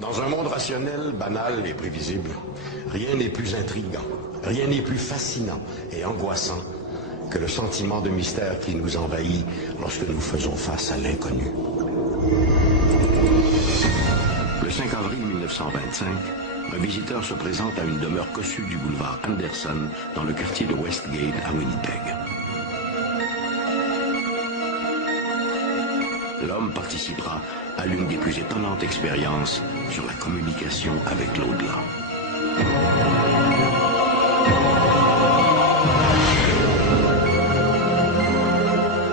Dans un monde rationnel, banal et prévisible, rien n'est plus intriguant, rien n'est plus fascinant et angoissant que le sentiment de mystère qui nous envahit lorsque nous faisons face à l'inconnu. Le 5 avril 1925, un visiteur se présente à une demeure cossue du boulevard Anderson dans le quartier de Westgate à Winnipeg. L'homme participera à l'une des plus étonnantes expériences sur la communication avec l'au-delà.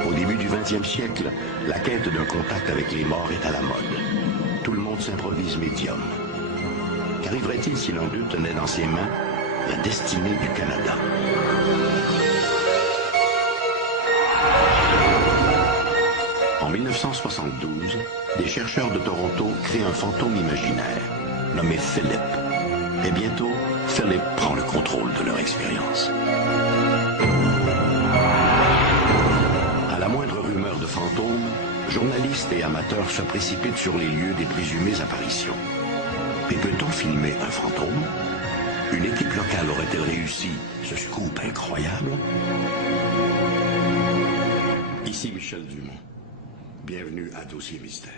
Au début du XXe siècle, la quête d'un contact avec les morts est à la mode. Tout le monde s'improvise médium. Qu'arriverait-il si l'un d'eux tenait dans ses mains la destinée du Canada? En 1972, des chercheurs de Toronto créent un fantôme imaginaire, nommé Philip. Et bientôt, Philip prend le contrôle de leur expérience. À la moindre rumeur de fantôme, journalistes et amateurs se précipitent sur les lieux des présumées apparitions. Mais peut-on filmer un fantôme? Une équipe locale aurait-elle réussi ce scoop incroyable? Ici Michel Dumont. Bienvenue à Dossier Mystère.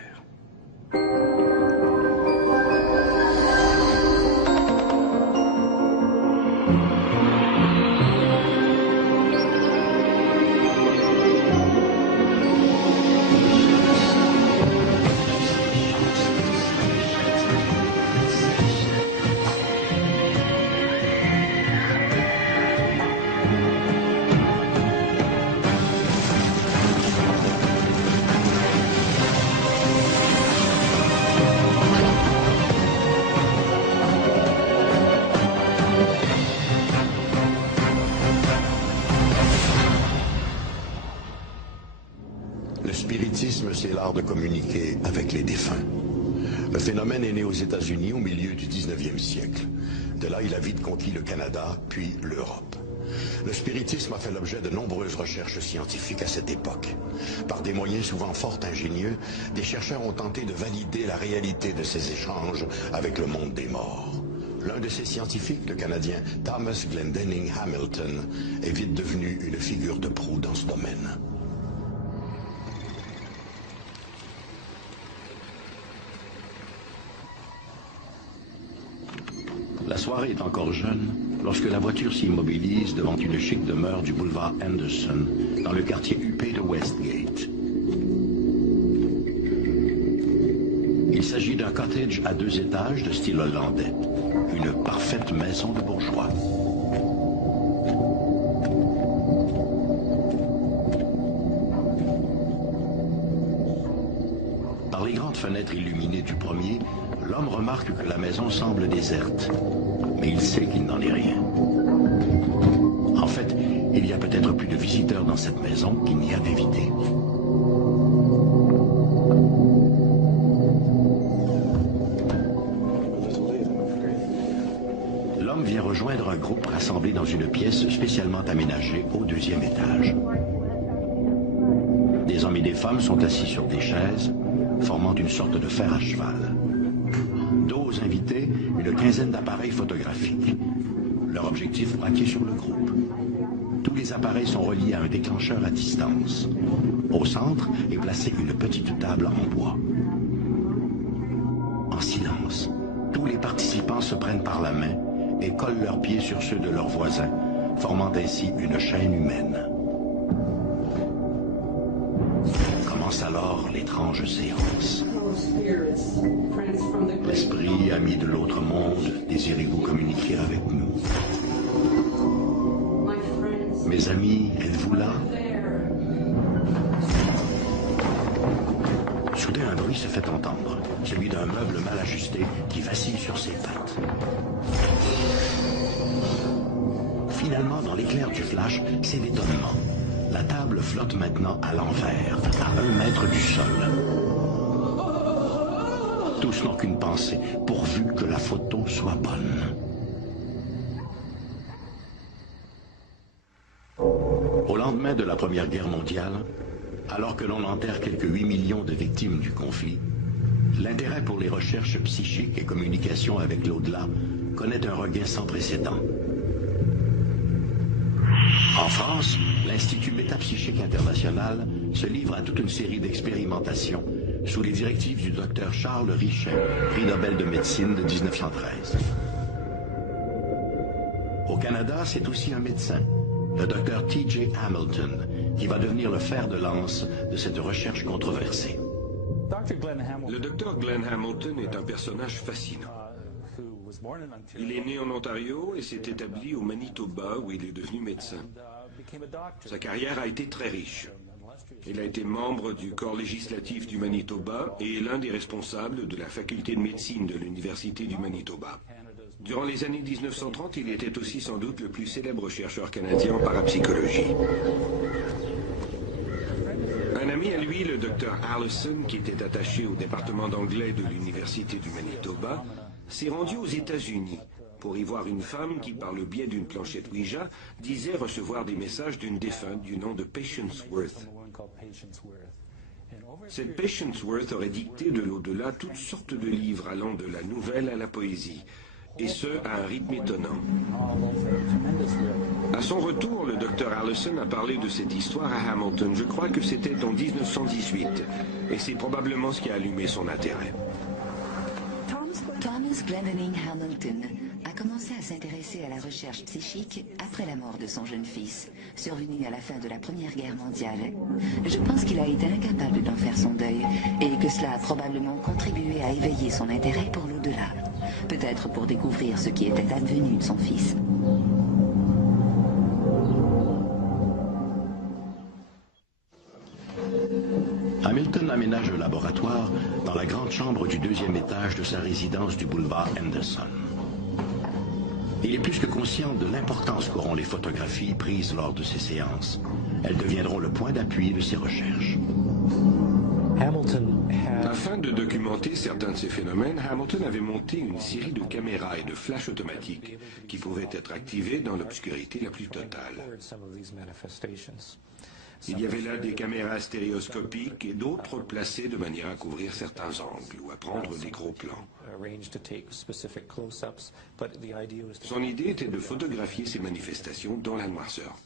C'est l'art de communiquer avec les défunts. Le phénomène est né aux États-Unis au milieu du 19e siècle. De là, il a vite conquis le Canada, puis l'Europe. Le spiritisme a fait l'objet de nombreuses recherches scientifiques à cette époque. Par des moyens souvent fort ingénieux, des chercheurs ont tenté de valider la réalité de ces échanges avec le monde des morts. L'un de ces scientifiques, le Canadien Thomas Glendenning Hamilton, est vite devenu une figure de proue dans ce domaine. La soirée est encore jeune lorsque la voiture s'immobilise devant une chic demeure du boulevard Anderson, dans le quartier huppé de Westgate. Il s'agit d'un cottage à 2 étages de style hollandais, une parfaite maison de bourgeois. Par les grandes fenêtres illuminées du premier, l'homme remarque que la maison semble déserte, mais il sait qu'il n'en est rien. En fait, il y a peut-être plus de visiteurs dans cette maison qu'il n'y a d'invités. L'homme vient rejoindre un groupe rassemblé dans une pièce spécialement aménagée au 2e étage. Des hommes et des femmes sont assis sur des chaises, formant une sorte de fer à cheval. Aux invités, une quinzaine d'appareils photographiques. Leur objectif braqué sur le groupe. Tous les appareils sont reliés à un déclencheur à distance. Au centre est placée une petite table en bois. En silence, tous les participants se prennent par la main et collent leurs pieds sur ceux de leurs voisins, formant ainsi une chaîne humaine. Commence alors l'étrange séance. L'esprit, ami de l'autre monde, désirez-vous communiquer avec nous? Mes amis, êtes-vous là? Soudain, un bruit se fait entendre, celui d'un meuble mal ajusté qui vacille sur ses pattes. Finalement, dans l'éclair du flash, c'est l'étonnement. La table flotte maintenant à l'envers, à 1 mètre du sol. Tous n'ont qu'une pensée, pourvu que la photo soit bonne. Au lendemain de la Première Guerre mondiale, alors que l'on enterre quelques 8 millions de victimes du conflit, l'intérêt pour les recherches psychiques et communication avec l'au-delà connaît un regain sans précédent. En France, l'Institut Métapsychique International se livre à toute une série d'expérimentations sous les directives du docteur Charles Richet, prix Nobel de médecine de 1913. Au Canada, c'est aussi un médecin, le docteur T.J. Hamilton, qui va devenir le fer de lance de cette recherche controversée. Le docteur Glenn Hamilton est un personnage fascinant. Il est né en Ontario et s'est établi au Manitoba où il est devenu médecin. Sa carrière a été très riche. Il a été membre du corps législatif du Manitoba et est l'un des responsables de la faculté de médecine de l'Université du Manitoba. Durant les années 1930, il était aussi sans doute le plus célèbre chercheur canadien en parapsychologie. Un ami à lui, le Dr Allison, qui était attaché au département d'anglais de l'Université du Manitoba, s'est rendu aux États-Unis pour y voir une femme qui, par le biais d'une planchette Ouija, disait recevoir des messages d'une défunte du nom de Patience Worth. Cette Patience Worth aurait dicté de l'au-delà toutes sortes de livres allant de la nouvelle à la poésie, et ce, à un rythme étonnant. À son retour, le Dr Allison a parlé de cette histoire à Hamilton. Je crois que c'était en 1918, et c'est probablement ce qui a allumé son intérêt. Thomas Glendinning Hamilton a commencé à s'intéresser à la recherche psychique après la mort de son jeune fils, survenu à la fin de la Première Guerre mondiale. Je pense qu'il a été incapable d'en faire son deuil et que cela a probablement contribué à éveiller son intérêt pour l'au-delà, peut-être pour découvrir ce qui était advenu de son fils. Hamilton aménage le laboratoire dans la grande chambre du deuxième étage de sa résidence du boulevard Henderson. Il est plus que conscient de l'importance qu'auront les photographies prises lors de ces séances. Elles deviendront le point d'appui de ses recherches. Afin de documenter certains de ces phénomènes, Hamilton avait monté une série de caméras et de flashs automatiques qui pouvaient être activés dans l'obscurité la plus totale. Il y avait là des caméras stéréoscopiques et d'autres placées de manière à couvrir certains angles ou à prendre des gros plans. Son idée était de photographier ces manifestations dans la noirceur.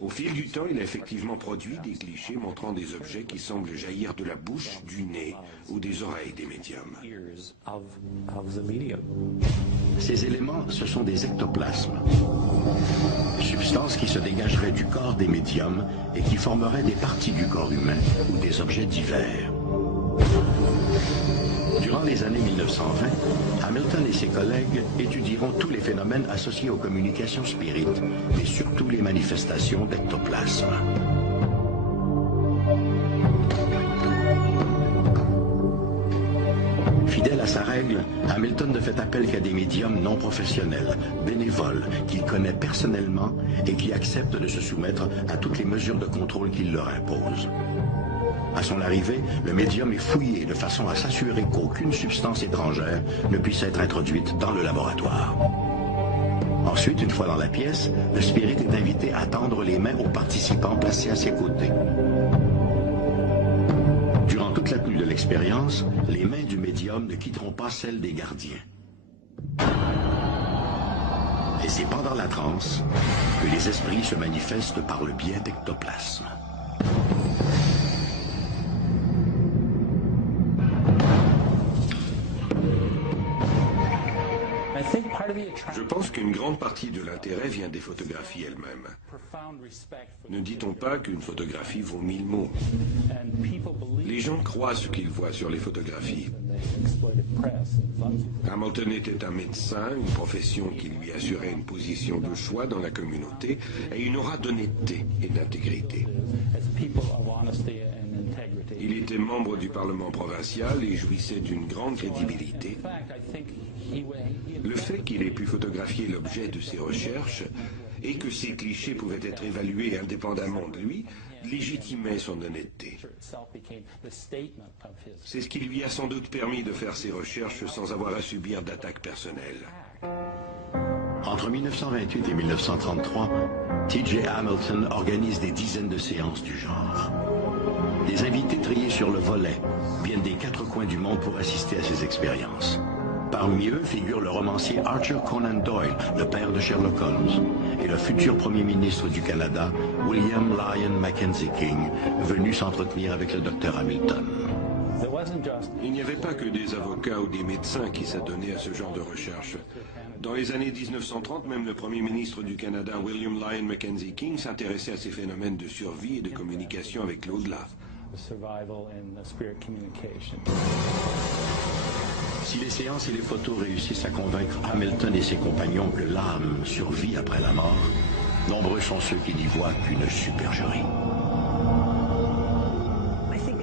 Au fil du temps, il a effectivement produit des clichés montrant des objets qui semblent jaillir de la bouche, du nez ou des oreilles des médiums. Ces éléments, ce sont des ectoplasmes, substances qui se dégageraient du corps des médiums et qui formeraient des parties du corps humain ou des objets divers. Durant les années 1920, Hamilton et ses collègues étudieront tous les phénomènes associés aux communications spirites, mais surtout les manifestations d'ectoplasme. Fidèle à sa règle, Hamilton ne fait appel qu'à des médiums non professionnels, bénévoles, qu'il connaît personnellement et qui acceptent de se soumettre à toutes les mesures de contrôle qu'il leur impose. À son arrivée, le médium est fouillé de façon à s'assurer qu'aucune substance étrangère ne puisse être introduite dans le laboratoire. Ensuite, une fois dans la pièce, le spirit est invité à tendre les mains aux participants placés à ses côtés. Durant toute la tenue de l'expérience, les mains du médium ne quitteront pas celles des gardiens. Et c'est pendant la transe que les esprits se manifestent par le biais d'ectoplasmes. Je pense qu'une grande partie de l'intérêt vient des photographies elles-mêmes. Ne dit-on pas qu'une photographie vaut 1000 mots? Les gens croient ce qu'ils voient sur les photographies. Hamilton était un médecin, une profession qui lui assurait une position de choix dans la communauté et une aura d'honnêteté et d'intégrité. Il était membre du Parlement provincial et jouissait d'une grande crédibilité. Le fait qu'il ait pu photographier l'objet de ses recherches et que ces clichés pouvaient être évalués indépendamment de lui légitimait son honnêteté. C'est ce qui lui a sans doute permis de faire ses recherches sans avoir à subir d'attaques personnelles. Entre 1928 et 1933, T.J. Hamilton organise des dizaines de séances du genre. Des invités triés sur le volet viennent des 4 coins du monde pour assister à ces expériences. Parmi eux figure le romancier Arthur Conan Doyle, le père de Sherlock Holmes, et le futur premier ministre du Canada, William Lyon Mackenzie King, venu s'entretenir avec le docteur Hamilton. Il n'y avait pas que des avocats ou des médecins qui s'adonnaient à ce genre de recherche. Dans les années 1930, même le premier ministre du Canada, William Lyon Mackenzie King, s'intéressait à ces phénomènes de survie et de communication avec l'au-delà. Si les séances et les photos réussissent à convaincre Hamilton et ses compagnons que l'âme survit après la mort, nombreux sont ceux qui n'y voient qu'une supercherie.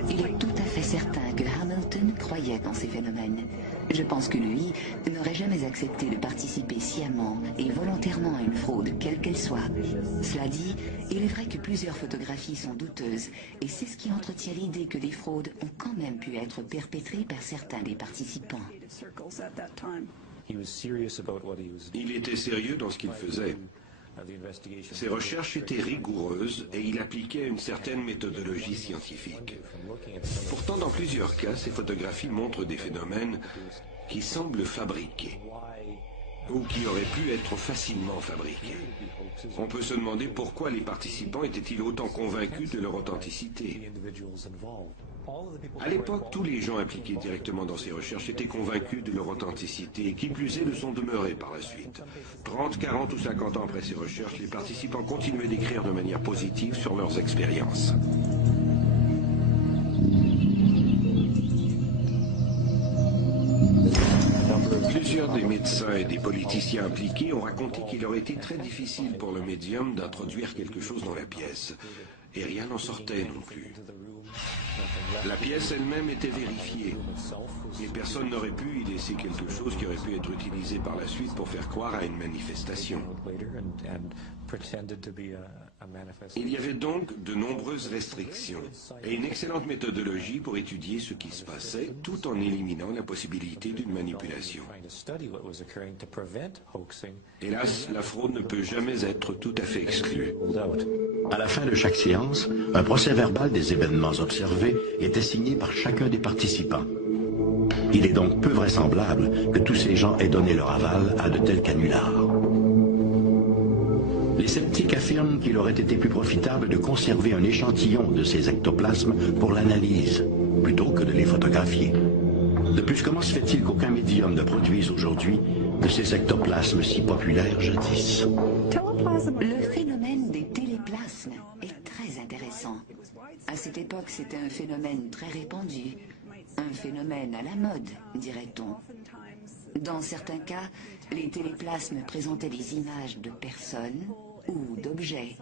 Il est tout à fait certain que Hamilton croyait en ces phénomènes. Je pense que lui n'aurait jamais accepté de participer sciemment et volontairement à une fraude, quelle qu'elle soit. Cela dit, il est vrai que plusieurs photographies sont douteuses, et c'est ce qui entretient l'idée que des fraudes ont quand même pu être perpétrées par certains des participants. Il était sérieux dans ce qu'il faisait. Ses recherches étaient rigoureuses et il appliquait une certaine méthodologie scientifique. Pourtant, dans plusieurs cas, ces photographies montrent des phénomènes qui semblent fabriqués ou qui auraient pu être facilement fabriqués. On peut se demander pourquoi les participants étaient-ils autant convaincus de leur authenticité. À l'époque, tous les gens impliqués directement dans ces recherches étaient convaincus de leur authenticité et qui plus est le sont demeurés par la suite. 30, 40 ou 50 ans après ces recherches, les participants continuaient d'écrire de manière positive sur leurs expériences. Plusieurs des médecins et des politiciens impliqués ont raconté qu'il aurait été très difficile pour le médium d'introduire quelque chose dans la pièce. Et rien n'en sortait non plus. La pièce elle-même était vérifiée. Et personne n'aurait pu y laisser quelque chose qui aurait pu être utilisé par la suite pour faire croire à une manifestation. Il y avait donc de nombreuses restrictions et une excellente méthodologie pour étudier ce qui se passait tout en éliminant la possibilité d'une manipulation. Hélas, la fraude ne peut jamais être tout à fait exclue. À la fin de chaque séance, un procès-verbal des événements observés était signé par chacun des participants. Il est donc peu vraisemblable que tous ces gens aient donné leur aval à de tels canulars. Les sceptiques affirment qu'il aurait été plus profitable de conserver un échantillon de ces ectoplasmes pour l'analyse, plutôt que de les photographier. De plus, comment se fait-il qu'aucun médium ne produise aujourd'hui de ces ectoplasmes si populaires jadis? Le phénomène des téléplasmes est très intéressant. À cette époque, c'était un phénomène très répandu, un phénomène à la mode, dirait-on. Dans certains cas, les téléplasmes présentaient des images de personnes ou d'objets.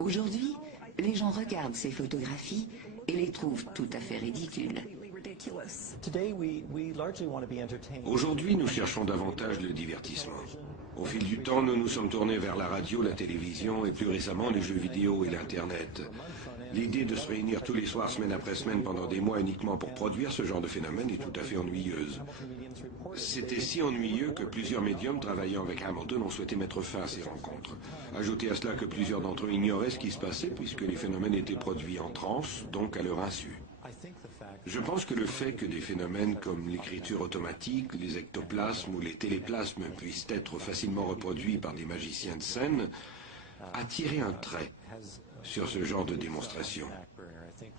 Aujourd'hui, les gens regardent ces photographies et les trouvent tout à fait ridicules. Aujourd'hui, nous cherchons davantage le divertissement. Au fil du temps, nous nous sommes tournés vers la radio, la télévision et plus récemment les jeux vidéo et l'Internet. L'idée de se réunir tous les soirs, semaine après semaine, pendant des mois uniquement pour produire ce genre de phénomène est tout à fait ennuyeuse. C'était si ennuyeux que plusieurs médiums travaillant avec Hamilton ont souhaité mettre fin à ces rencontres. Ajoutez à cela que plusieurs d'entre eux ignoraient ce qui se passait puisque les phénomènes étaient produits en transe, donc à leur insu. Je pense que le fait que des phénomènes comme l'écriture automatique, les ectoplasmes ou les téléplasmes puissent être facilement reproduits par des magiciens de scène a tiré un trait sur ce genre de démonstration,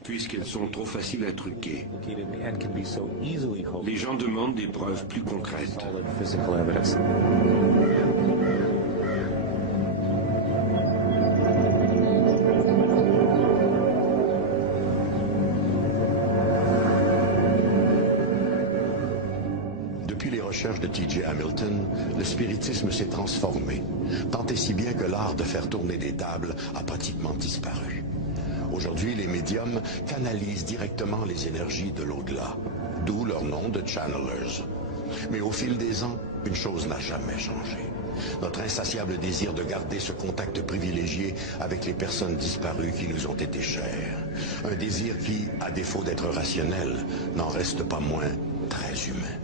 puisqu'elles sont trop faciles à truquer. Les gens demandent des preuves plus concrètes. De T.J. Hamilton, le spiritisme s'est transformé, tant et si bien que l'art de faire tourner des tables a pratiquement disparu. Aujourd'hui, les médiums canalisent directement les énergies de l'au-delà, d'où leur nom de channelers. Mais au fil des ans, une chose n'a jamais changé. Notre insatiable désir de garder ce contact privilégié avec les personnes disparues qui nous ont été chères. Un désir qui, à défaut d'être rationnel, n'en reste pas moins très humain.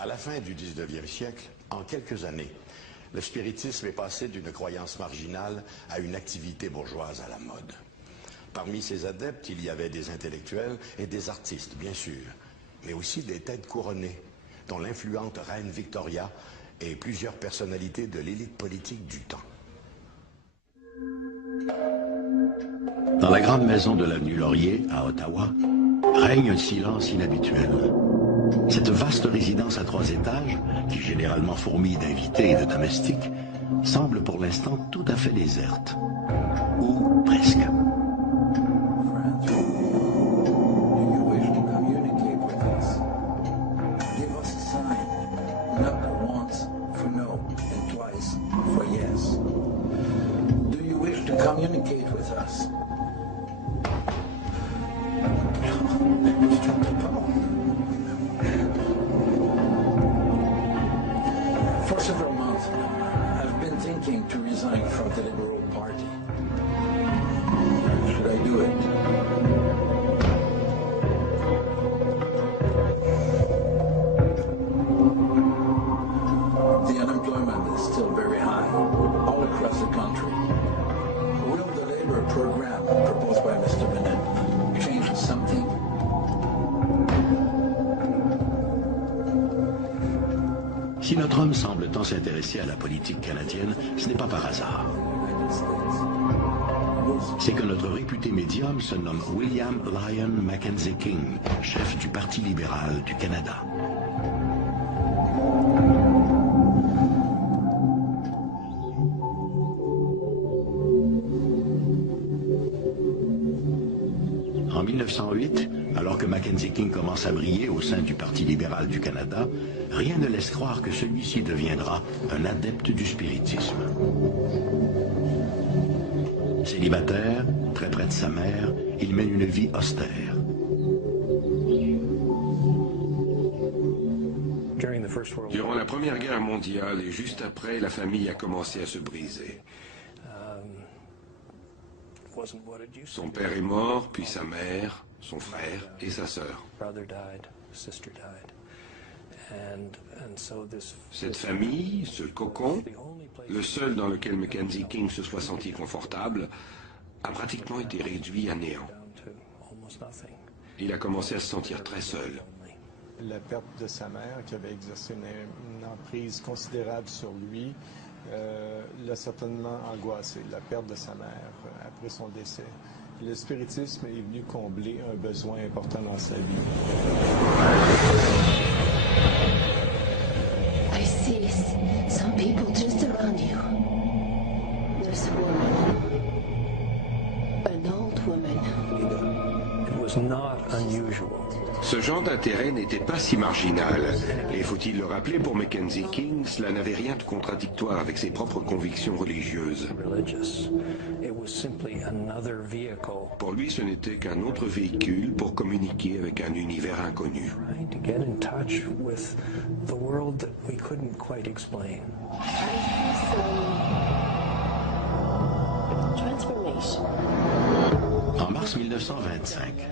À la fin du 19e siècle, en quelques années, Le spiritisme est passé d'une croyance marginale à une activité bourgeoise à la mode. Parmi ses adeptes, il y avait des intellectuels et des artistes, bien sûr, mais aussi des têtes couronnées, dont l'influente reine Victoria et plusieurs personnalités de l'élite politique du temps. Dans la grande maison de l'avenue Laurier, à Ottawa, règne un silence inhabituel. Cette vaste résidence à 3 étages, qui généralement fourmille d'invités et de domestiques, semble pour l'instant tout à fait déserte. Ou presque. Communicate with us. For several months, I've been thinking to resign from the Liberal Party. Should I do it? The unemployment is still very high all across the country. Program proposed by Mr. Bennett change something? Si notre homme semble tant s'intéresser à la politique canadienne, ce n'est pas par hasard. C'est que notre réputé médium se nomme William Lyon Mackenzie King, chef du Parti libéral du Canada. En 1908, alors que Mackenzie King commence à briller au sein du Parti libéral du Canada, rien ne laisse croire que celui-ci deviendra un adepte du spiritisme. Célibataire, très près de sa mère, il mène une vie austère. Durant la Première Guerre mondiale et juste après, la famille a commencé à se briser. Son père est mort, puis sa mère, son frère et sa sœur. Cette famille, ce cocon, le seul dans lequel Mackenzie King se soit senti confortable, a pratiquement été réduit à néant. Il a commencé à se sentir très seul. La perte de sa mère, qui avait exercé une emprise considérable sur lui, l'a certainement angoissé, la perte de sa mère après son décès. Le spiritisme est venu combler un besoin important dans sa vie. I see some people just around you. There's a woman, an old woman. It was not unusual. Ce genre d'intérêt n'était pas si marginal. Et faut-il le rappeler, pour Mackenzie King, cela n'avait rien de contradictoire avec ses propres convictions religieuses. Pour lui, ce n'était qu'un autre véhicule pour communiquer avec un univers inconnu. En mars 1925,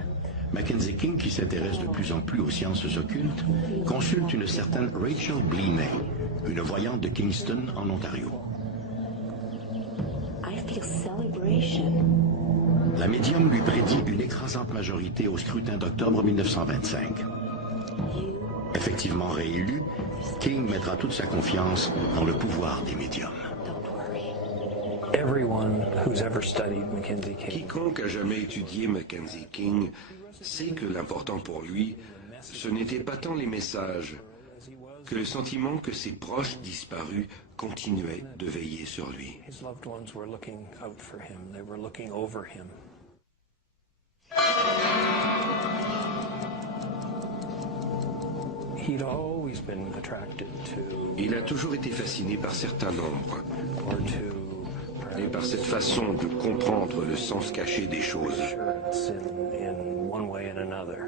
Mackenzie King, qui s'intéresse de plus en plus aux sciences occultes, consulte une certaine Rachel Blemay, une voyante de Kingston, en Ontario. La médium lui prédit une écrasante majorité au scrutin d'octobre 1925. Effectivement réélu, King mettra toute sa confiance dans le pouvoir des médiums. Quiconque a jamais étudié Mackenzie King sait que l'important pour lui, ce n'était pas tant les messages, que le sentiment que ses proches disparus continuaient de veiller sur lui. Il a toujours été fasciné par certains nombres et par cette façon de comprendre le sens caché des choses.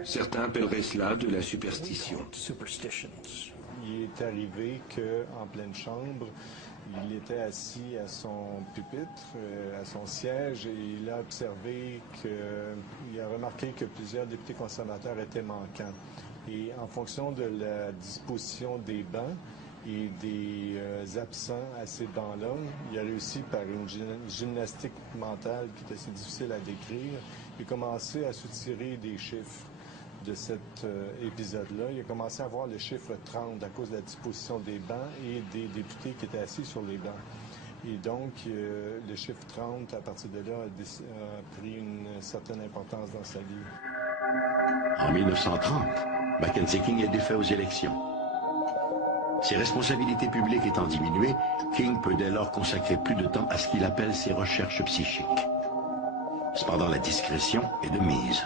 Certains appelleraient cela de la superstition. Il est arrivé qu'en pleine chambre, il était assis à son pupitre, à son siège, et il a observé il a remarqué que plusieurs députés conservateurs étaient manquants. Et en fonction de la disposition des bancs, et des absents à ces bancs-là. Il a réussi par une gymnastique mentale qui est assez difficile à décrire. Il a commencé à soutirer des chiffres de cet épisode-là. Il a commencé à voir le chiffre 30 à cause de la disposition des bancs et des députés qui étaient assis sur les bancs. Et donc, le chiffre 30, à partir de là, a pris une certaine importance dans sa vie. En 1930, Mackenzie King est défait aux élections. Ses responsabilités publiques étant diminuées, King peut dès lors consacrer plus de temps à ce qu'il appelle ses recherches psychiques. Cependant, la discrétion est de mise.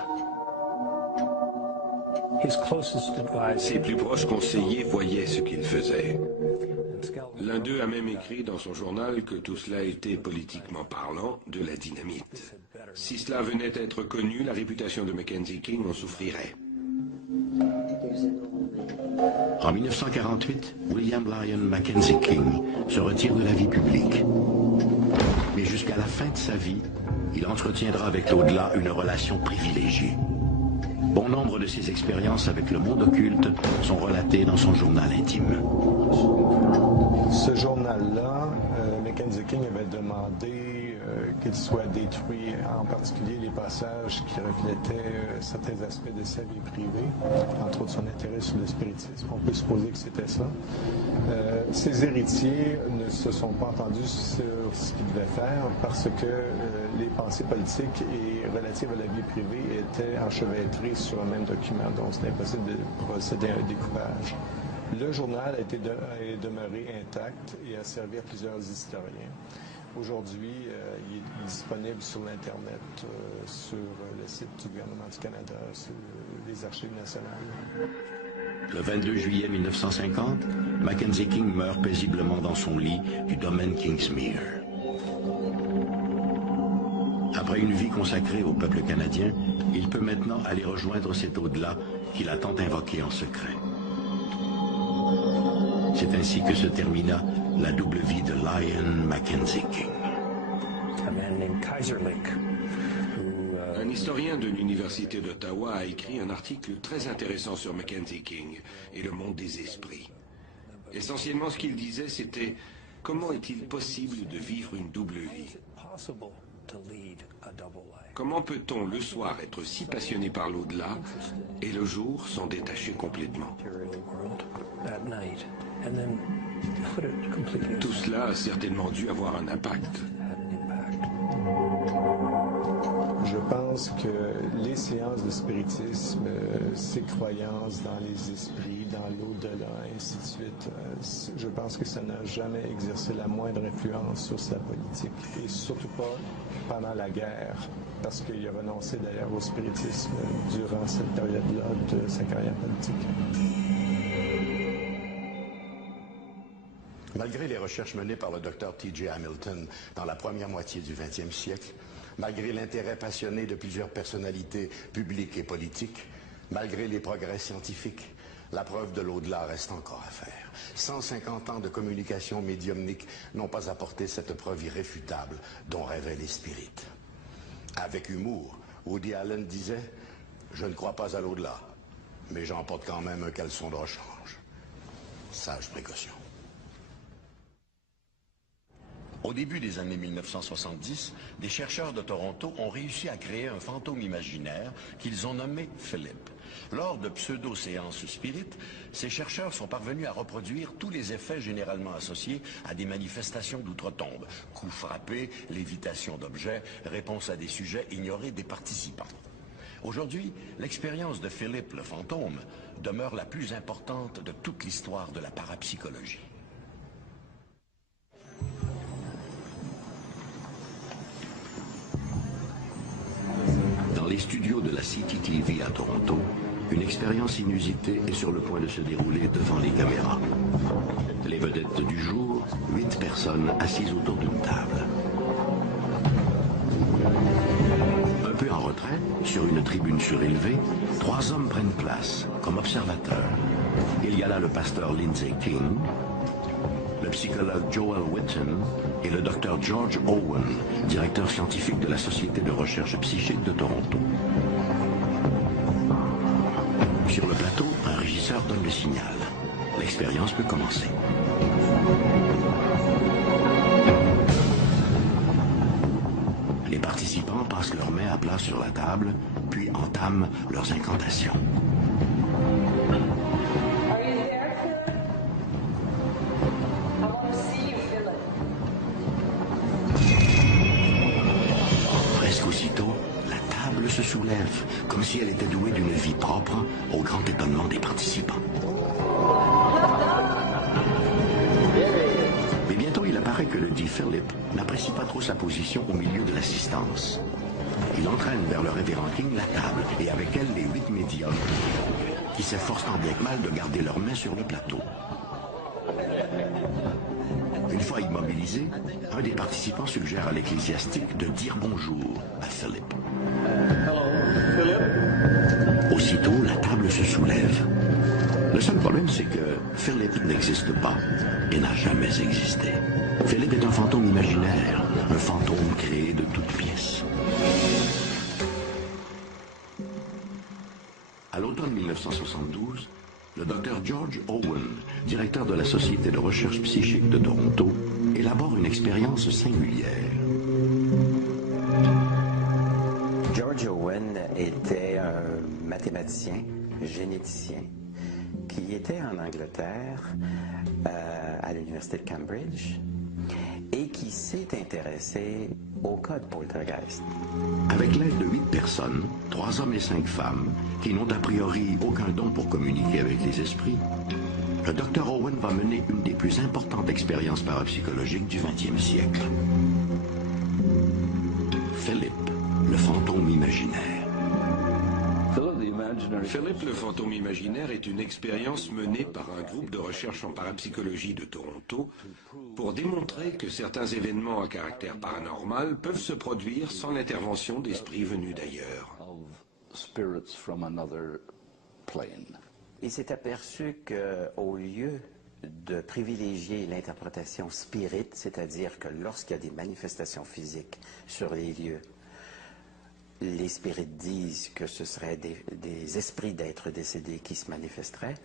Ses plus proches conseillers voyaient ce qu'il faisait. L'un d'eux a même écrit dans son journal que tout cela était, politiquement parlant, de la dynamite. Si cela venait à être connu, la réputation de Mackenzie King en souffrirait. En 1948, William Lyon Mackenzie King se retire de la vie publique. Mais jusqu'à la fin de sa vie, il entretiendra avec l'au-delà une relation privilégiée. Bon nombre de ses expériences avec le monde occulte sont relatées dans son journal intime. Ce journal-là, Mackenzie King avait demandé qu'il soit détruit, en particulier les passages qui reflétaient certains aspects de sa vie privée, entre autres son intérêt sur le spiritisme. On peut supposer que c'était ça. Ses héritiers ne se sont pas entendus sur ce qu'ils devaient faire parce que les pensées politiques et relatives à la vie privée étaient enchevêtrées sur un même document, donc c'était impossible de procéder à un découpage. Le journal est demeuré intact et a servi à plusieurs historiens. Aujourd'hui, il est disponible sur l'Internet, sur le site du gouvernement du Canada, sur les archives nationales. Le 22 juillet 1950, Mackenzie King meurt paisiblement dans son lit du domaine Kingsmere. Après une vie consacrée au peuple canadien, il peut maintenant aller rejoindre cet au-delà qu'il a tant invoqué en secret. C'est ainsi que se termina la double vie de Lyon Mackenzie King. Un historien de l'Université d'Ottawa a écrit un article très intéressant sur Mackenzie King et le monde des esprits. Essentiellement, ce qu'il disait, c'était « Comment est-il possible de vivre une double vie ?» Comment peut-on le soir être si passionné par l'au-delà et le jour s'en détacher complètement? Tout cela a certainement dû avoir un impact. Je pense que les séances de spiritisme, ces croyances dans les esprits, dans l'au-delà, ainsi de suite, je pense que ça n'a jamais exercé la moindre influence sur sa politique, et surtout pas pendant la guerre, parce qu'il a renoncé d'ailleurs au spiritisme durant cette période-là de sa carrière politique. Malgré les recherches menées par le Dr T.J. Hamilton dans la première moitié du XXe siècle, malgré l'intérêt passionné de plusieurs personnalités publiques et politiques, malgré les progrès scientifiques, la preuve de l'au-delà reste encore à faire. 150 ans de communication médiumnique n'ont pas apporté cette preuve irréfutable dont rêvaient les spirites. Avec humour, Woody Allen disait « Je ne crois pas à l'au-delà, mais j'en porte quand même un caleçon de rechange. » Sage précaution. Au début des années 1970, des chercheurs de Toronto ont réussi à créer un fantôme imaginaire qu'ils ont nommé Philip. Lors de pseudo-séances spirites, ces chercheurs sont parvenus à reproduire tous les effets généralement associés à des manifestations d'outre-tombe. Coups frappés, lévitation d'objets, réponse à des sujets ignorés des participants. Aujourd'hui, l'expérience de Philip le fantôme demeure la plus importante de toute l'histoire de la parapsychologie. Dans les studios de la CTTV à Toronto, une expérience inusitée est sur le point de se dérouler devant les caméras. Les vedettes du jour, 8 personnes assises autour d'une table. Un peu en retrait, sur une tribune surélevée, 3 hommes prennent place comme observateurs. Il y a là le pasteur Lindsay King, le psychologue Joel Whitten et le docteur George Owen, directeur scientifique de la Société de recherche psychique de Toronto. Sur le plateau, un régisseur donne le signal. l'expérience peut commencer. Les participants passent leurs mains à plat sur la table, puis entament leurs incantations. Presque aussitôt, la table se soulève, comme si elle était douée d'une vie propre, au grand étonnement des participants. Mais bientôt, il apparaît que le dit Philip n'apprécie pas trop sa position au milieu de l'assistance. Il entraîne vers le révérend King la table, et avec elle les 8 médiums, qui s'efforcent tant bien que mal de garder leurs mains sur le plateau. Une fois immobilisé, un des participants suggère à l'ecclésiastique de dire bonjour à Philip. Aussitôt, la table se soulève. Le seul problème, c'est que Philip n'existe pas et n'a jamais existé. Philip est un fantôme imaginaire, un fantôme créé de toutes pièces. À l'automne 1972, le docteur George Owen, directeur de la Société de recherche psychique de Toronto, élabore une expérience singulière. George Owen était un mathématicien, généticien, qui était en Angleterre, à l'université de Cambridge, et qui s'est intéressé au cas de poltergeist. Avec l'aide de 8 personnes, 3 hommes et 5 femmes, qui n'ont a priori aucun don pour communiquer avec les esprits, le Dr Owen va mener une des plus importantes expériences parapsychologiques du XXe siècle. Philip, le fantôme imaginaire. Philip le fantôme imaginaire est une expérience menée par un groupe de recherche en parapsychologie de Toronto pour démontrer que certains événements à caractère paranormal peuvent se produire sans l'intervention d'esprits venus d'ailleurs. Il s'est aperçu qu'au lieu de privilégier l'interprétation spirit, c'est-à-dire que lorsqu'il y a des manifestations physiques sur les lieux, les spirites disent que ce seraient des esprits d'êtres décédés qui se manifesteraient,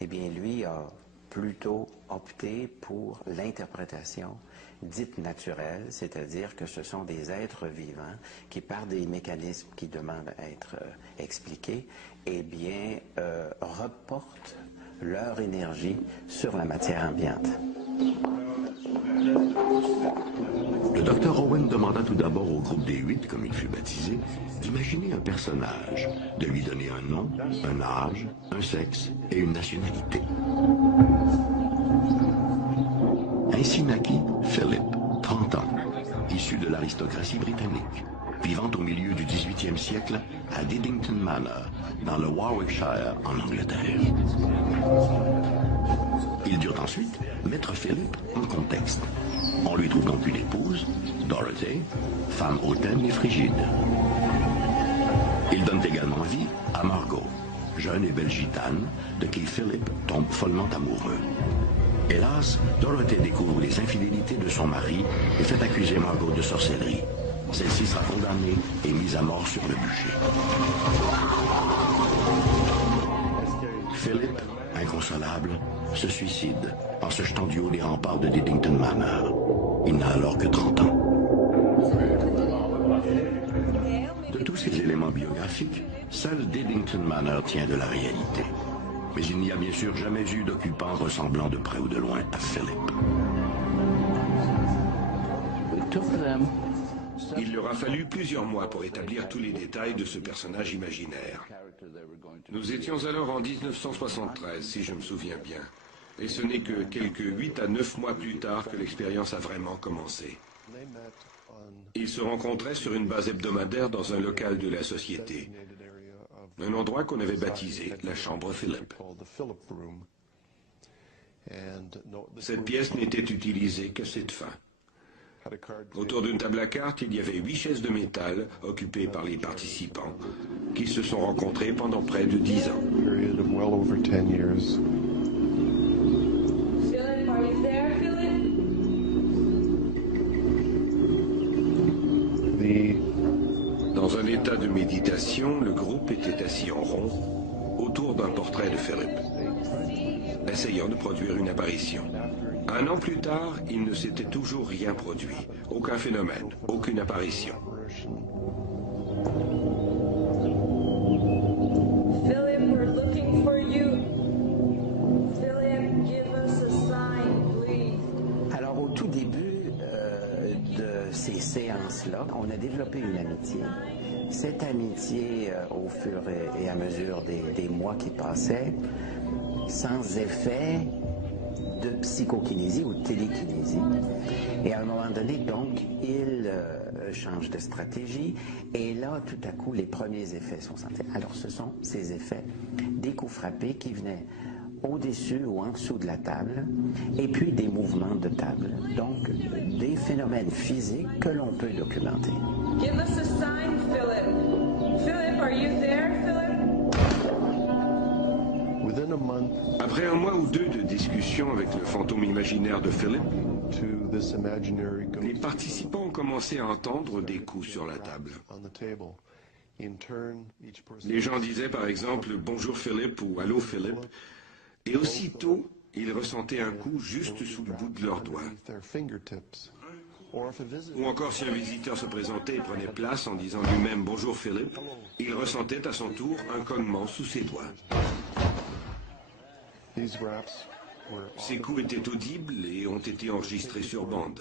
eh bien lui a plutôt opté pour l'interprétation dite naturelle, c'est-à-dire que ce sont des êtres vivants qui, par des mécanismes qui demandent à être expliqués, eh bien reportent leur énergie sur la matière ambiante. Le Dr Owen demanda tout d'abord au groupe des 8, comme il fut baptisé, d'imaginer un personnage, de lui donner un nom, un âge, un sexe et une nationalité. Ainsi naquit Philip, 30 ans, issu de l'aristocratie britannique, vivant au milieu du XVIIIe siècle à Diddington Manor, dans le Warwickshire, en Angleterre. Ils durent ensuite mettre Philip en contexte. On lui trouve donc une épouse, Dorothy, femme hautaine et frigide. Ils donnent également vie à Margot, jeune et belle gitane, de qui Philip tombe follement amoureux. Hélas, Dorothy découvre les infidélités de son mari et fait accuser Margot de sorcellerie. Celle-ci sera condamnée et mise à mort sur le bûcher. Philip, inconsolable, se suicide en se jetant du haut des remparts de Diddington Manor. Il n'a alors que 30 ans. De tous ces éléments biographiques, seul Diddington Manor tient de la réalité. Mais il n'y a bien sûr jamais eu d'occupant ressemblant de près ou de loin à Philip. Il leur a fallu plusieurs mois pour établir tous les détails de ce personnage imaginaire. Nous étions alors en 1973, si je me souviens bien. Et ce n'est que quelques 8 à 9 mois plus tard que l'expérience a vraiment commencé. Ils se rencontraient sur une base hebdomadaire dans un local de la société. Un endroit qu'on avait baptisé la chambre Philip. Cette pièce n'était utilisée qu'à cette fin. Autour d'une table à cartes, il y avait 8 chaises de métal occupées par les participants, qui se sont rencontrés pendant près de 10 ans. Dans un état de méditation, le groupe était assis en rond, autour autour d'un portrait de Philip, essayant de produire une apparition. 1 an plus tard, il ne s'était toujours rien produit. Aucun phénomène, aucune apparition. Philip, we're looking for you. Philip, give us a sign, please. Alors, au tout début de ces séances-là, on a développé une amitié. Cette amitié, au fur et à mesure des mois qui passaient, sans effet de psychokinésie ou de télékinésie. Et à un moment donné, donc, il change de stratégie. Et là, tout à coup, les premiers effets sont sentis. Alors, ce sont ces effets des coups frappés qui venaient au-dessus ou en dessous de la table, et puis des mouvements de table. Donc, des phénomènes physiques que l'on peut documenter. Give us a sign, Philip. Philip, are you there, Philip? Après 1 mois ou 2 de discussion avec le fantôme imaginaire de Philip, les participants ont commencé à entendre des coups sur la table. Les gens disaient par exemple « Bonjour Philip » ou « Allô Philip », et aussitôt, ils ressentaient un coup juste sous le bout de leurs doigts. Ou encore, si un visiteur se présentait et prenait place en disant lui-même « Bonjour Philip », il ressentait à son tour un cognement sous ses doigts. Ces coups étaient audibles et ont été enregistrés sur bande.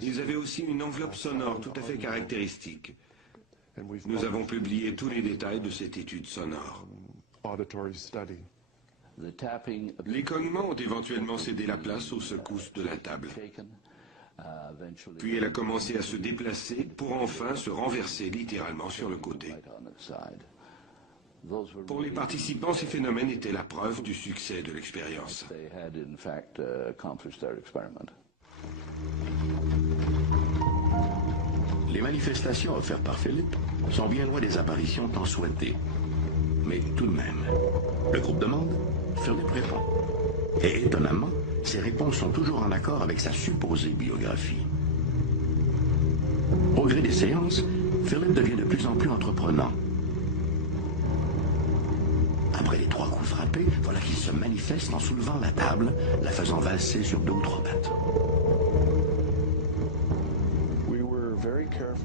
Ils avaient aussi une enveloppe sonore tout à fait caractéristique. Nous avons publié tous les détails de cette étude sonore. Les cognements ont éventuellement cédé la place aux secousses de la table. Puis elle a commencé à se déplacer pour enfin se renverser littéralement sur le côté. Pour les participants, ces phénomènes étaient la preuve du succès de l'expérience. Les manifestations offertes par Philip sont bien loin des apparitions tant souhaitées. Mais tout de même, le groupe demande, Philip répond. Et étonnamment, ses réponses sont toujours en accord avec sa supposée biographie. Au gré des séances, Philip devient de plus en plus entreprenant. Après les 3 coups frappés, voilà qu'il se manifeste en soulevant la table, la faisant valser sur 2 ou 3 pattes.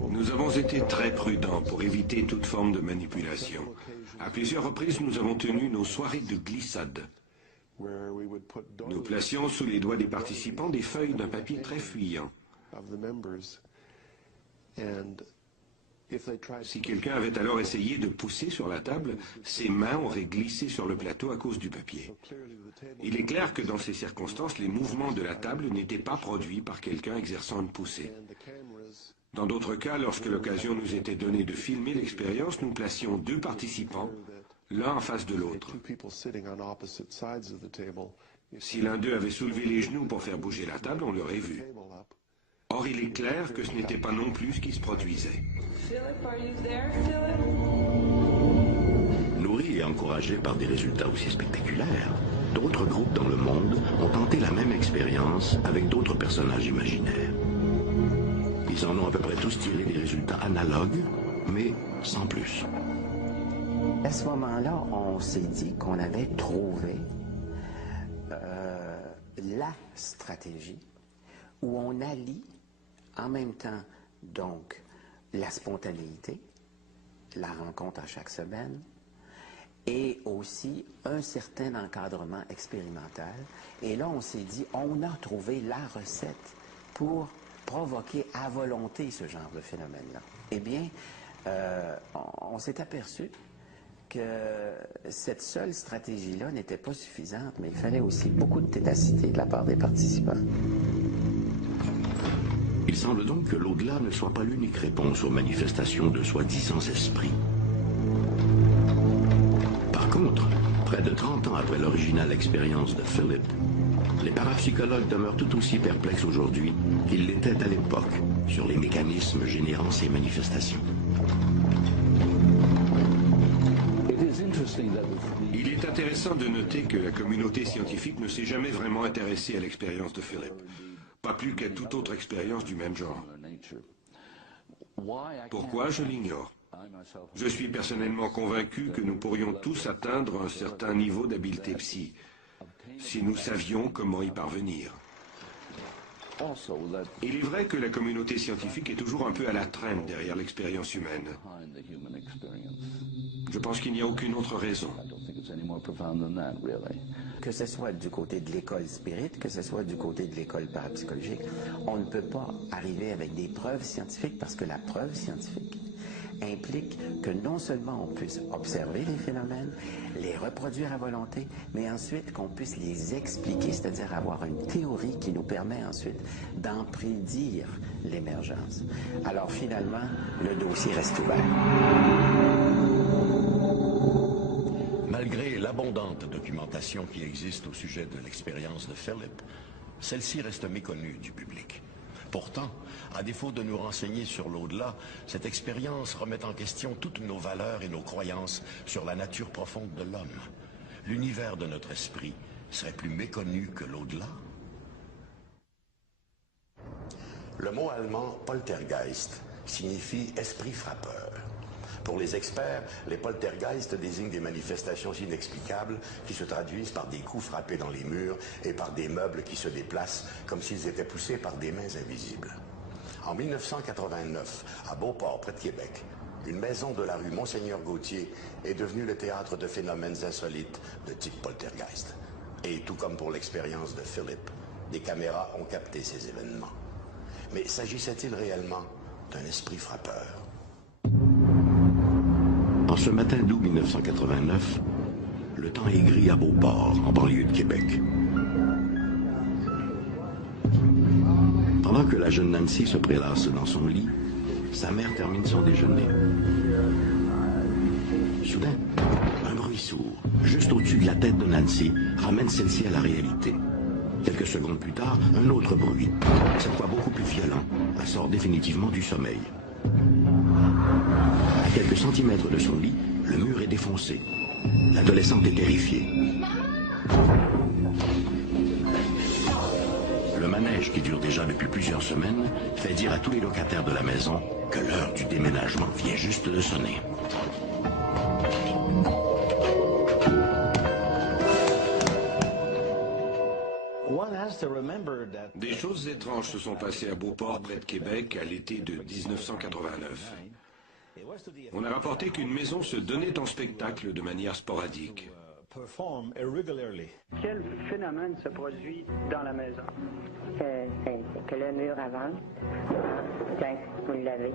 Nous avons été très prudents pour éviter toute forme de manipulation. À plusieurs reprises, nous avons tenu nos soirées de glissade. Nous placions sous les doigts des participants des feuilles d'un papier très fuyant. Si quelqu'un avait alors essayé de pousser sur la table, ses mains auraient glissé sur le plateau à cause du papier. Il est clair que dans ces circonstances, les mouvements de la table n'étaient pas produits par quelqu'un exerçant une poussée. Dans d'autres cas, lorsque l'occasion nous était donnée de filmer l'expérience, nous placions 2 participants, l'un en face de l'autre. Si l'un d'eux avait soulevé les genoux pour faire bouger la table, on l'aurait vu. Or, il est clair que ce n'était pas non plus ce qui se produisait. Philip, are you there, Philip? Nourris et encouragés par des résultats aussi spectaculaires, d'autres groupes dans le monde ont tenté la même expérience avec d'autres personnages imaginaires. Ils en ont à peu près tous tiré des résultats analogues, mais sans plus. À ce moment-là, on s'est dit qu'on avait trouvé la stratégie où on allie en même temps donc la spontanéité, la rencontre à chaque semaine, et aussi un certain encadrement expérimental. Et là, on s'est dit, on a trouvé la recette pour provoquer à volonté ce genre de phénomène-là. Eh bien, on s'est aperçu que cette seule stratégie-là n'était pas suffisante, mais il fallait aussi beaucoup de ténacité de la part des participants. Il semble donc que l'au-delà ne soit pas l'unique réponse aux manifestations de soi-disant esprits. Par contre, près de 30 ans après l'originale expérience de Philip, les parapsychologues demeurent tout aussi perplexes aujourd'hui qu'ils l'étaient à l'époque sur les mécanismes générant ces manifestations. Il est intéressant de noter que la communauté scientifique ne s'est jamais vraiment intéressée à l'expérience de Philip, pas plus qu'à toute autre expérience du même genre. Pourquoi, je l'ignore. Je suis personnellement convaincu que nous pourrions tous atteindre un certain niveau d'habileté psy, si nous savions comment y parvenir. Il est vrai que la communauté scientifique est toujours un peu à la traîne derrière l'expérience humaine. Je pense qu'il n'y a aucune autre raison. Que ce soit du côté de l'école spirit, que ce soit du côté de l'école parapsychologique, on ne peut pas arriver avec des preuves scientifiques parce que la preuve scientifique implique que non seulement on puisse observer les phénomènes, les reproduire à volonté, mais ensuite qu'on puisse les expliquer, c'est-à-dire avoir une théorie qui nous permet ensuite d'en prédire l'émergence. Alors finalement, le dossier reste ouvert. Malgré l'abondante documentation qui existe au sujet de l'expérience de Philip, celle-ci reste méconnue du public. Pourtant, à défaut de nous renseigner sur l'au-delà, cette expérience remet en question toutes nos valeurs et nos croyances sur la nature profonde de l'homme. L'univers de notre esprit serait plus méconnu que l'au-delà? Le mot allemand « Poltergeist » signifie « esprit frappeur ». Pour les experts, les poltergeists désignent des manifestations inexplicables qui se traduisent par des coups frappés dans les murs et par des meubles qui se déplacent comme s'ils étaient poussés par des mains invisibles. En 1989, à Beauport, près de Québec, une maison de la rue Monseigneur-Gauthier est devenue le théâtre de phénomènes insolites de type poltergeist. Et tout comme pour l'expérience de Philip, des caméras ont capté ces événements. Mais s'agissait-il réellement d'un esprit frappeur? En ce matin d'août 1989, le temps est gris à Beauport, en banlieue de Québec. Pendant que la jeune Nancy se prélasse dans son lit, sa mère termine son déjeuner. Soudain, un bruit sourd, juste au-dessus de la tête de Nancy, ramène celle-ci à la réalité. Quelques secondes plus tard, un autre bruit, cette fois beaucoup plus violent, la sort définitivement du sommeil. À quelques centimètres de son lit, le mur est défoncé. L'adolescente est terrifiée. Le manège, qui dure déjà depuis plusieurs semaines, fait dire à tous les locataires de la maison que l'heure du déménagement vient juste de sonner. Des choses étranges se sont passées à Beauport, près de Québec, à l'été de 1989. On a rapporté qu'une maison se donnait en spectacle de manière sporadique. Quel phénomène se produit dans la maison? Que le mur avance quand vous l'avez.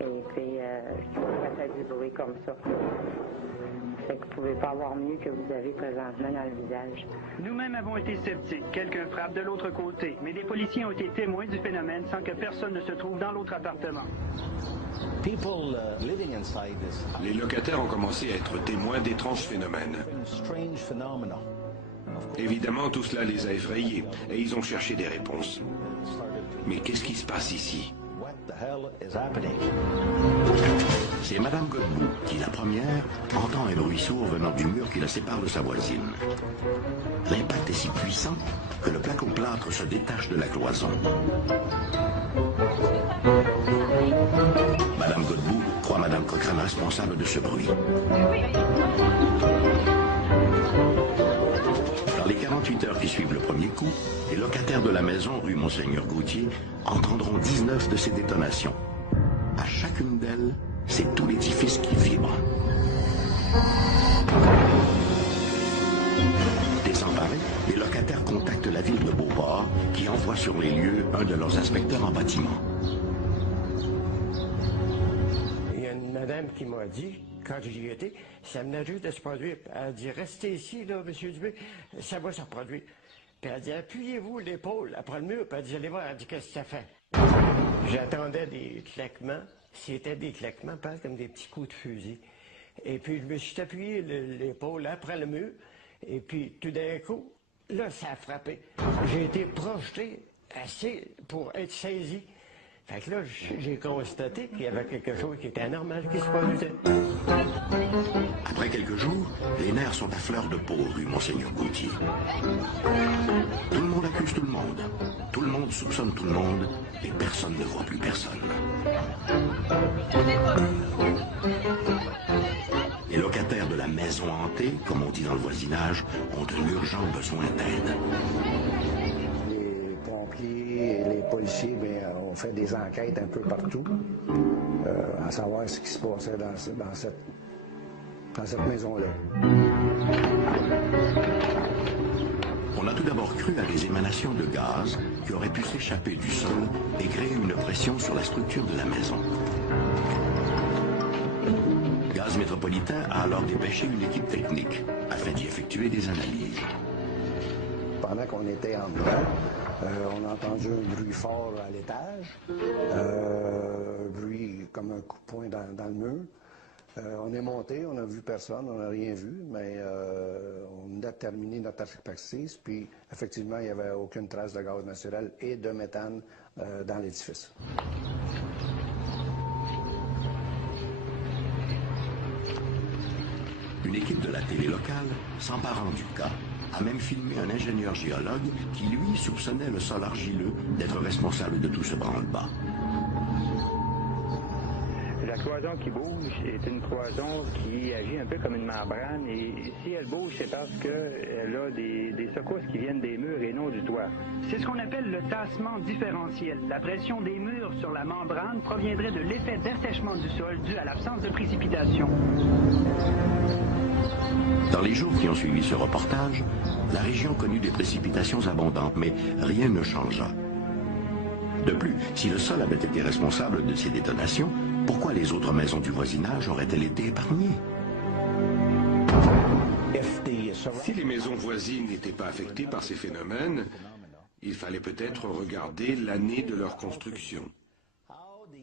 Et puis, ça fait du bruit comme ça. Fait que vous ne pouvez pas avoir mieux que vous avez présentement dans le visage. Nous-mêmes avons été sceptiques. Quelqu'un frappe de l'autre côté. Mais des policiers ont été témoins du phénomène sans que personne ne se trouve dans l'autre appartement. Les locataires ont commencé à être témoins d'étranges phénomènes. Évidemment, tout cela les a effrayés et ils ont cherché des réponses. Mais qu'est-ce qui se passe ici? C'est Madame Godbout qui, la première, entend un bruit sourd venant du mur qui la sépare de sa voisine. L'impact est si puissant que le placo-plâtre se détache de la cloison. Madame Godbout croit Madame Cochrane responsable de ce bruit. Dans les 48 heures qui suivent le premier coup, les locataires de la maison rue Monseigneur-Gauthier entendront 19 de ces détonations. À chacune d'elles, c'est tout l'édifice qui vibre. Désemparés, les locataires contactent la ville de Beauport, qui envoie sur les lieux un de leurs inspecteurs en bâtiment. Il y a une madame qui m'a dit, quand j'y étais, ça venait juste de se produire. Elle a dit, restez ici, là, M. Dubé, ça va se reproduire. Puis elle a dit, appuyez-vous l'épaule après le mur, puis elle dit, allez voir, elle dit, qu'est-ce que ça fait? J'attendais des claquements. C'était des claquements, pas comme des petits coups de fusil. Et puis, je me suis appuyé l'épaule après le mur. Et puis, tout d'un coup, là, ça a frappé. J'ai été projeté assez pour être saisi. Fait que là, j'ai constaté qu'il y avait quelque chose qui était anormal qui se produisait. Après quelques jours, les nerfs sont à fleur de peau rue Monseigneur Gauthier. Tout le monde accuse tout le monde. Tout le monde soupçonne tout le monde et personne ne voit plus personne. Les locataires de la maison hantée, comme on dit dans le voisinage, ont un urgent besoin d'aide. Les pompiers et les policiers ont fait des enquêtes un peu partout, à savoir ce qui se passait dans cette maison-là. On a tout d'abord cru à des émanations de gaz qui auraient pu s'échapper du sol et créer une pression sur la structure de la maison. Gaz Métropolitain a alors dépêché une équipe technique afin d'y effectuer des analyses. Pendant qu'on était en dedans, on a entendu un bruit fort à l'étage, un bruit comme un coup de poing dans le mur. On est monté, on n'a vu personne, on n'a rien vu, mais on a terminé notre expertise, puis effectivement, il n'y avait aucune trace de gaz naturel et de méthane dans l'édifice. Une équipe de la télé locale, s'emparant du cas, a même filmé un ingénieur géologue qui, lui, soupçonnait le sol argileux d'être responsable de tout ce branle-bas. La cloison qui bouge est une cloison qui agit un peu comme une membrane et si elle bouge, c'est parce qu'elle a des secousses qui viennent des murs et non du toit. C'est ce qu'on appelle le tassement différentiel. La pression des murs sur la membrane proviendrait de l'effet d'assèchement du sol dû à l'absence de précipitation. Dans les jours qui ont suivi ce reportage, la région connut des précipitations abondantes, mais rien ne changea. De plus, si le sol avait été responsable de ces détonations, pourquoi les autres maisons du voisinage auraient-elles été épargnées? Si les maisons voisines n'étaient pas affectées par ces phénomènes, il fallait peut-être regarder l'année de leur construction,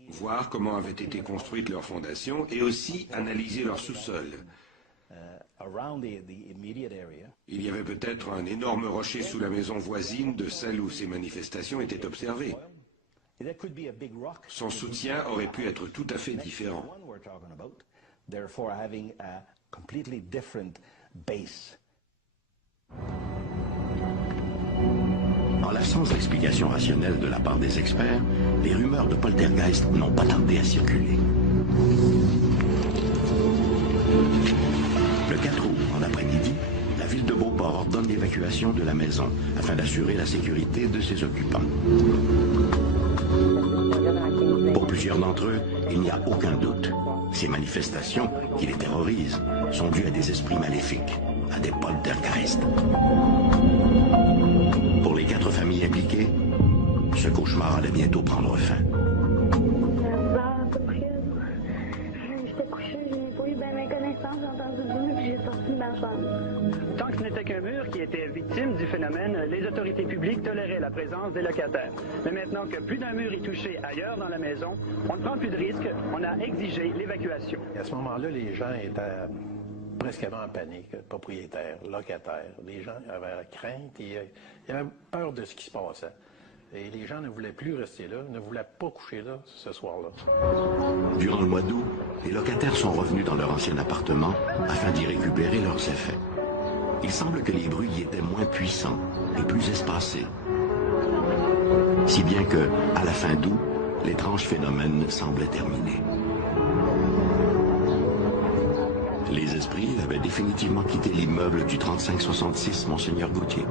voir comment avaient été construites leurs fondations et aussi analyser leur sous-sol. Il y avait peut-être un énorme rocher sous la maison voisine de celle où ces manifestations étaient observées. Son soutien aurait pu être tout à fait différent. En l'absence d'explication rationnelle de la part des experts, les rumeurs de poltergeist n'ont pas tardé à circuler. Le 4 août, en après-midi, la ville de Beauport ordonne l'évacuation de la maison afin d'assurer la sécurité de ses occupants. Pour plusieurs d'entre eux, il n'y a aucun doute. Ces manifestations, qui les terrorisent, sont dues à des esprits maléfiques, à des poltergeists. Pour les 4 familles impliquées, ce cauchemar allait bientôt prendre fin. J'étais couchée, je n'ai pas eu bien mes connaissances, j'ai entendu du bruit, puis j'ai sorti de ma chambre. Tant que ce n'était qu'un mur qui était victime du phénomène, les autorités publiques toléraient la présence des locataires. Mais maintenant que plus d'un mur est touché ailleurs dans la maison, on ne prend plus de risques, on a exigé l'évacuation. À ce moment-là, les gens étaient presque en panique, propriétaires, locataires. Les gens avaient la crainte et ils avaient peur de ce qui se passait. Et les gens ne voulaient plus rester là, ne voulaient pas coucher là ce soir-là. Durant le mois d'août, les locataires sont revenus dans leur ancien appartement afin d'y récupérer leurs effets. Il semble que les bruits y étaient moins puissants et plus espacés. Si bien que, à la fin d'août, l'étrange phénomène semblait terminé. Les esprits avaient définitivement quitté l'immeuble du 3566 Monseigneur Gauthier.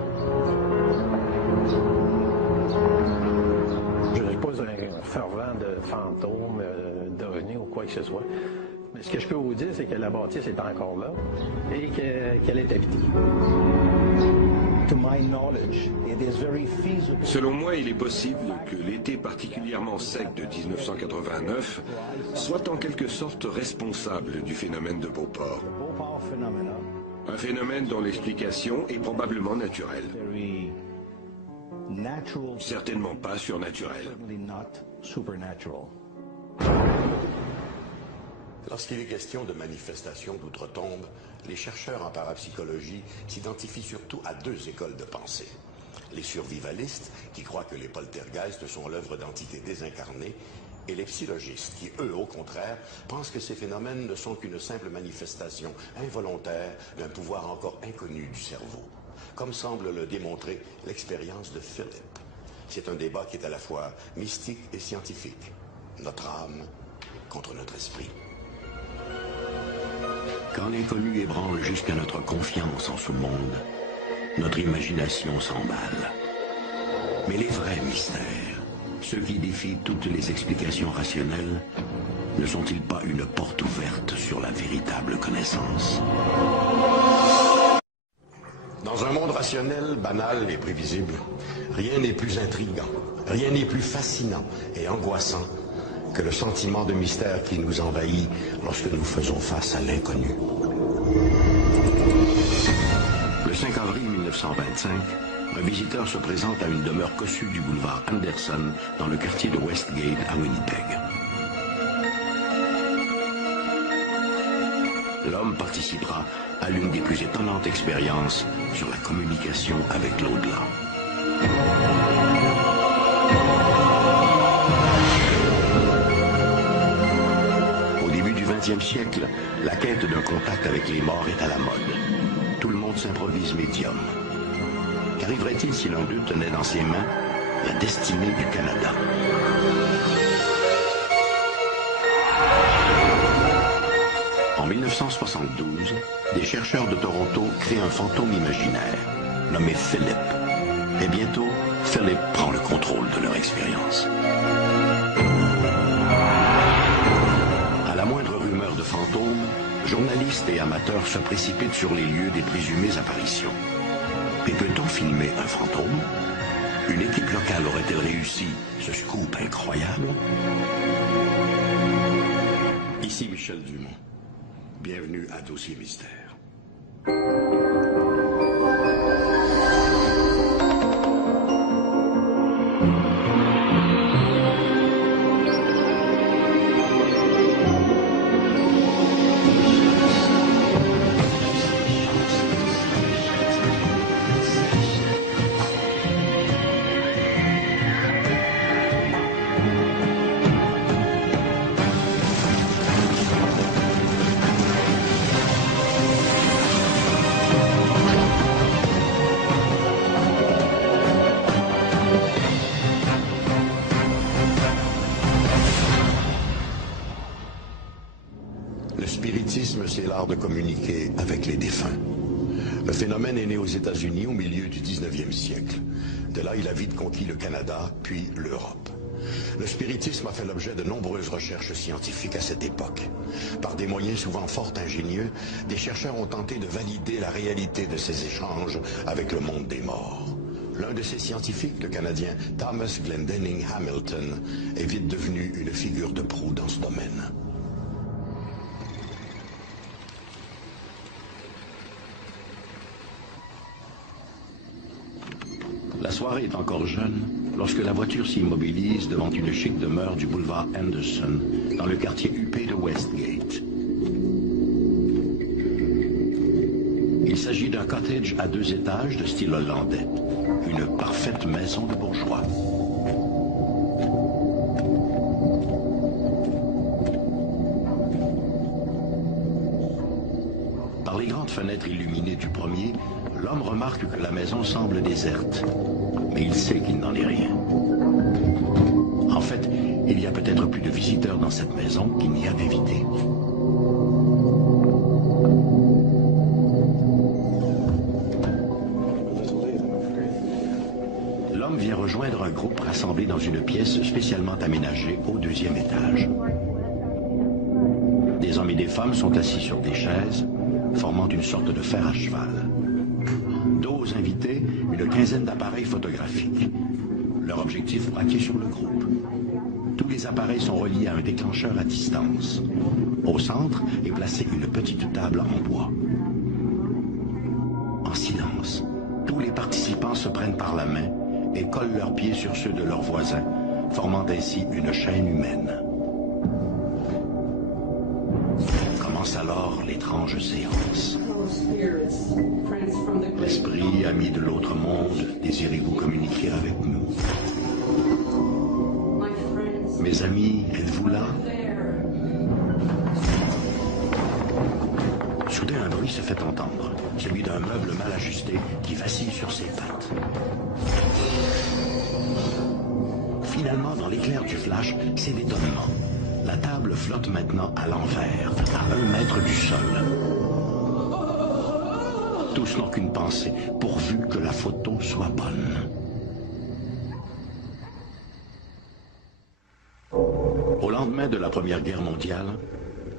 Je n'ai pas un fervent de fantômes, d'ovnis ou quoi que ce soit. Mais ce que je peux vous dire, c'est que la bâtisse est encore là et qu'elle est habitée. Selon moi, il est possible que l'été particulièrement sec de 1989 soit en quelque sorte responsable du phénomène de Beauport. Un phénomène dont l'explication est probablement naturelle. Certainement pas surnaturelle. Lorsqu'il est question de manifestations d'outre-tombe, les chercheurs en parapsychologie s'identifient surtout à 2 écoles de pensée. Les survivalistes, qui croient que les poltergeists sont l'œuvre d'entités désincarnées, et les psychologistes qui, eux, au contraire, pensent que ces phénomènes ne sont qu'une simple manifestation involontaire d'un pouvoir encore inconnu du cerveau, comme semble le démontrer l'expérience de Philip. C'est un débat qui est à la fois mystique et scientifique. Notre âme contre notre esprit. Quand l'inconnu ébranle jusqu'à notre confiance en ce monde, notre imagination s'emballe. Mais les vrais mystères, ceux qui défient toutes les explications rationnelles, ne sont-ils pas une porte ouverte sur la véritable connaissance? Dans un monde rationnel, banal et prévisible, rien n'est plus intriguant, rien n'est plus fascinant et angoissant que le sentiment de mystère qui nous envahit lorsque nous faisons face à l'inconnu. Le 5 avril 1925, un visiteur se présente à une demeure cossue du boulevard Anderson dans le quartier de Westgate à Winnipeg. L'homme participera à l'une des plus étonnantes expériences sur la communication avec l'au-delà. Au début du XXe siècle, la quête d'un contact avec les morts est à la mode. Tout le monde s'improvise médium. Qu'arriverait-il si l'un d'eux tenait dans ses mains la destinée du Canada? En 1972, des chercheurs de Toronto créent un fantôme imaginaire, nommé Philip. Et bientôt, Philip prend le contrôle de leur expérience. À la moindre rumeur de fantôme, journalistes et amateurs se précipitent sur les lieux des présumées apparitions. Mais peut-on filmer un fantôme? Une équipe locale aurait-elle réussi ce scoop incroyable? Ici Michel Dumont. Bienvenue à Dossier Mystère. C'est l'art de communiquer avec les défunts. Le phénomène est né aux États-Unis au milieu du 19e siècle. De là, il a vite conquis le Canada, puis l'Europe. Le spiritisme a fait l'objet de nombreuses recherches scientifiques à cette époque. Par des moyens souvent fort ingénieux, des chercheurs ont tenté de valider la réalité de ces échanges avec le monde des morts. L'un de ces scientifiques, le Canadien Thomas Glendenning Hamilton, est vite devenu une figure de proue dans ce domaine. La soirée est encore jeune lorsque la voiture s'immobilise devant une chic demeure du boulevard Anderson, dans le quartier huppé de Westgate. Il s'agit d'un cottage à 2 étages de style hollandais, une parfaite maison de bourgeois. Par les grandes fenêtres illuminées du premier, l'homme remarque que la maison semble déserte, mais il sait qu'il n'en est rien. En fait, il y a peut-être plus de visiteurs dans cette maison qu'il n'y a d'invités. L'homme vient rejoindre un groupe rassemblé dans une pièce spécialement aménagée au 2e étage. Des hommes et des femmes sont assis sur des chaises, formant une sorte de fer à cheval. Dos aux invités, une quinzaine d'appareils photographiques. Leur objectif braqué sur le groupe. Tous les appareils sont reliés à un déclencheur à distance. Au centre est placée une petite table en bois. En silence, tous les participants se prennent par la main et collent leurs pieds sur ceux de leurs voisins, formant ainsi une chaîne humaine. Commence alors l'étrange séance. L'esprit, ami de l'autre monde, désirez-vous communiquer avec nous? mes amis, êtes-vous là? Soudain, un bruit se fait entendre, celui d'un meuble mal ajusté qui vacille sur ses pattes. Finalement, dans l'éclair du flash, c'est l'étonnement. La table flotte maintenant à l'envers, à 1 mètre du sol. Tous n'ont qu'une pensée, pourvu que la photo soit bonne. Au lendemain de la Première Guerre mondiale,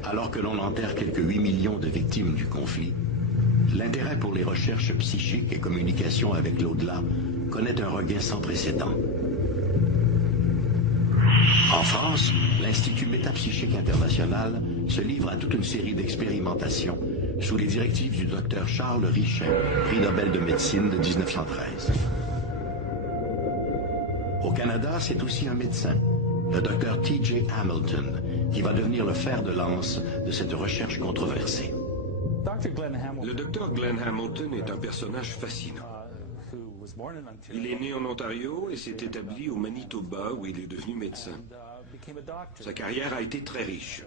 alors que l'on enterre quelques 8 millions de victimes du conflit, l'intérêt pour les recherches psychiques et communication avec l'au-delà connaît un regain sans précédent. En France, l'Institut Métapsychique International se livre à toute une série d'expérimentations sous les directives du docteur Charles Richet, prix Nobel de médecine de 1913. Au Canada, c'est aussi un médecin, le docteur T.J. Hamilton, qui va devenir le fer de lance de cette recherche controversée. Le docteur Glenn Hamilton est un personnage fascinant. Il est né en Ontario et s'est établi au Manitoba où il est devenu médecin. Sa carrière a été très riche.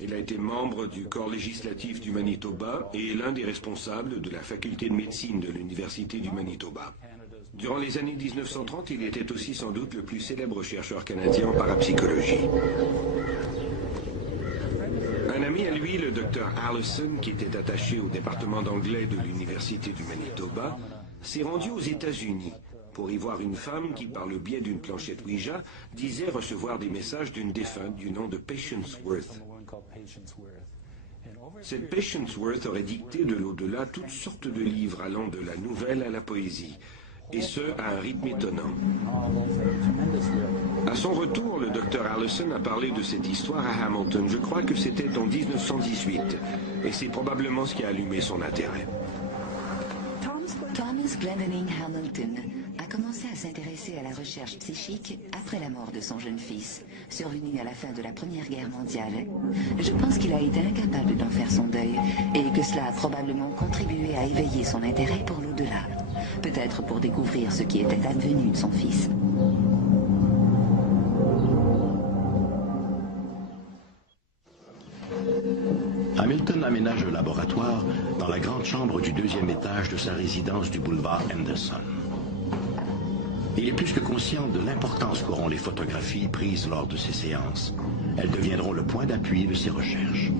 Il a été membre du corps législatif du Manitoba et est l'un des responsables de la faculté de médecine de l'Université du Manitoba. Durant les années 1930, il était aussi sans doute le plus célèbre chercheur canadien en parapsychologie. Un ami à lui, le docteur Allison, qui était attaché au département d'anglais de l'Université du Manitoba, s'est rendu aux États-Unis pour y voir une femme qui, par le biais d'une planchette Ouija, disait recevoir des messages d'une défunte du nom de Patience Worth. Cette Patience Worth aurait dicté de l'au-delà toutes sortes de livres allant de la nouvelle à la poésie, et ce, à un rythme étonnant. À son retour, le docteur Allison a parlé de cette histoire à Hamilton. Je crois que c'était en 1918, et c'est probablement ce qui a allumé son intérêt. Thomas Glendinning Hamilton a commencé à s'intéresser à la recherche psychique après la mort de son jeune fils, survenu à la fin de la Première Guerre mondiale. Je pense qu'il a été incapable d'en faire son deuil et que cela a probablement contribué à éveiller son intérêt pour l'au-delà, peut-être pour découvrir ce qui était advenu de son fils. Hamilton aménage le laboratoire dans la grande chambre du 2e étage de sa résidence du boulevard Henderson. Il est plus que conscient de l'importance qu'auront les photographies prises lors de ces séances. Elles deviendront le point d'appui de ses recherches.